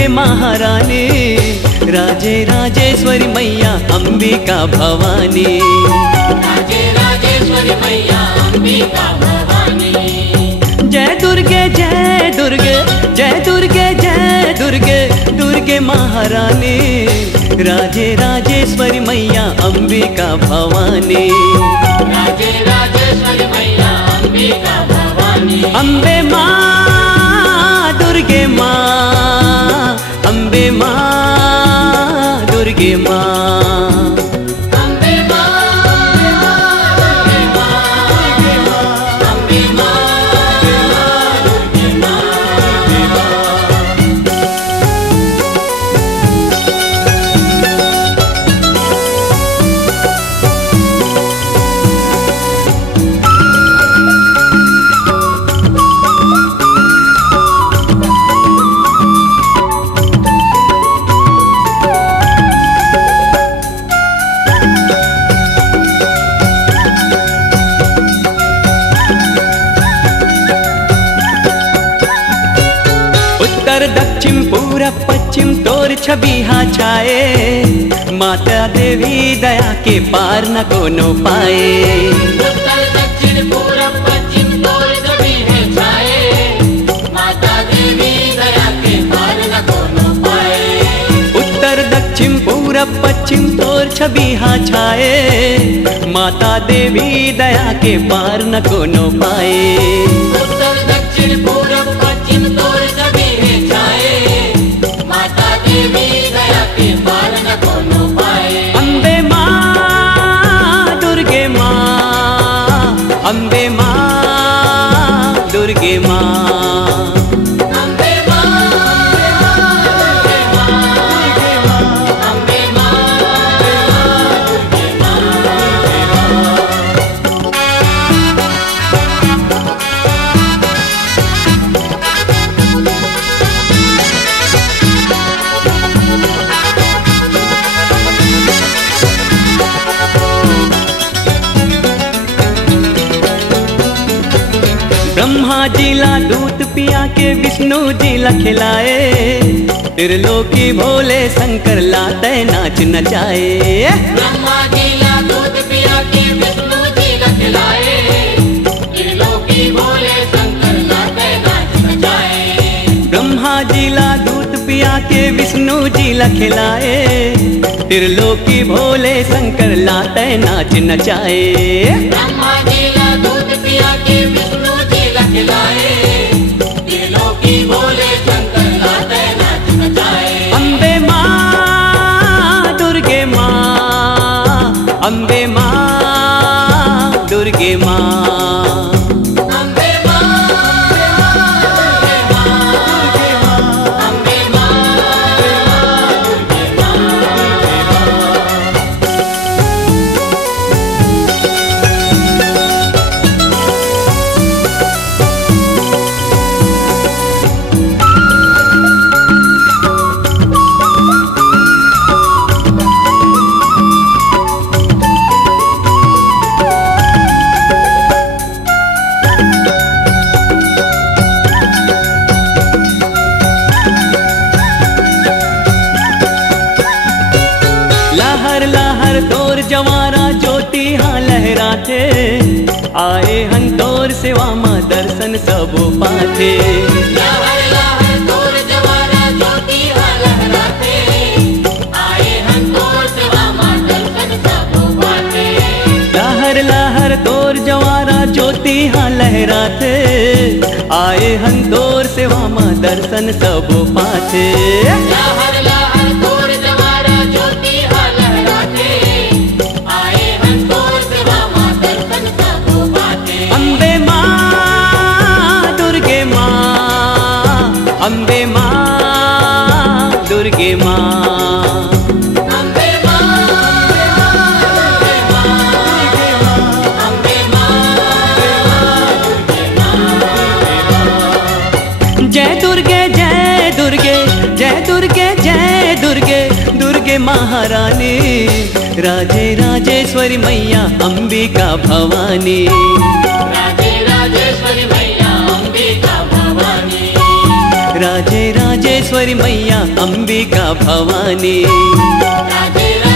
दुर्गे महारानी, राजे राजेश्वरी मैया अंबिका भवानी। राजे राजेश्वरी मैया अंबिका भवानी। जय दुर्गे जय दुर्गे जय दुर्गे जय दुर्गे दुर्गे महारानी, राजे राजेश्वरी मैया अंबिका भवानी। राजे राजेश्वरी मैया अंबिका भवानी। अम्बे माँ दुर्गे माँ, अम्बे माँ दुर्गे माँ। अम्बे माँ दुर्गे माँ, अम्बे माँ दुर्गे माँ। उत्तर दक्षिण पूरब पश्चिम तोर छवि हाँ छाए, माता देवी दया के पार न कोनो पाए। उत्तर दक्षिण पूरब पश्चिम तोर छवि है छाए, माता देवी दया के पार न कोनो पाए। उत्तर दक्षिण पूरब पश्चिम तोर छवि हाँ छाए, माता देवी दया के पार न कोनो पाए। उत्तर दक्षिण पूरब पश्चिम तोर छवि है छाए, माता देवी दया के पार न कोनो पाए। अम्बे माँ दुर्गे माँ, अम्बे माँ दुर्गे माँ। अम्बे माँ दुर्गे माँ, अम्बे माँ दुर्गे माँ। ब्रह्मा जी ला दूत पिया के विष्णु जी ला खिलाए, त्रिलोकी भोले शंकर ला तय नाच नचाए। ब्रह्मा जी ला दूध पिया के विष्णु जी ला खिलाए, त्रिलोकी भोले शंकर ला तय नाच नचाए। ब्रह्मा जी ला दूत पिया के विष्णु जी ला खिलाए, त्रिलोकी भोले शंकर ला तय नाच नचाए। ब्रह्मा जी ला दूध पिया के विष्णु जी ला खिलाए, त्रिलोकी भोले शंकर ला तय नाच नचाए। अम्बे माँ दुर्गे माँ, अम्बे माँ दुर्गे माँ। अम्बे माँ दुर्गे माँ, अम्बे माँ दुर्गे माँ। लहर लहर तोर जवारा ज्योति हाँ लहराते, आए हन तोर सेवा माँ दर्शन सबो पाथे। लहर लहर तोर जवारा ज्योति हाँ लहराते, आए हम तोर सेवा माँ दर्शन सबो पाते। लहर लहर तोर जवारा ज्योति हाँ लहराते, आए हन तोर सेवा माँ दर्शन सबो पाथे। लहर लहर तोर जवारा ज्योति हाँ लहराते, आए हम तोर सेवा माँ दर्शन सबो पाते। अम्बे माँ दुर्गे माँ, अम्बे माँ दुर्गे माँ। अम्बे माँ दुर्गे माँ, अम्बे माँ दुर्गे माँ। जय दुर्गे जय दुर्गे जय दुर्गे जय दुर्गे दुर्गे महारानी, राजे राजेश्वरी मैया अंबिका भवानी। राजे राजेश्वरी मैया अंबिका भवानी। राजे राजेश्वरी महेश्वरी मैया अंबिका भवानी। राधे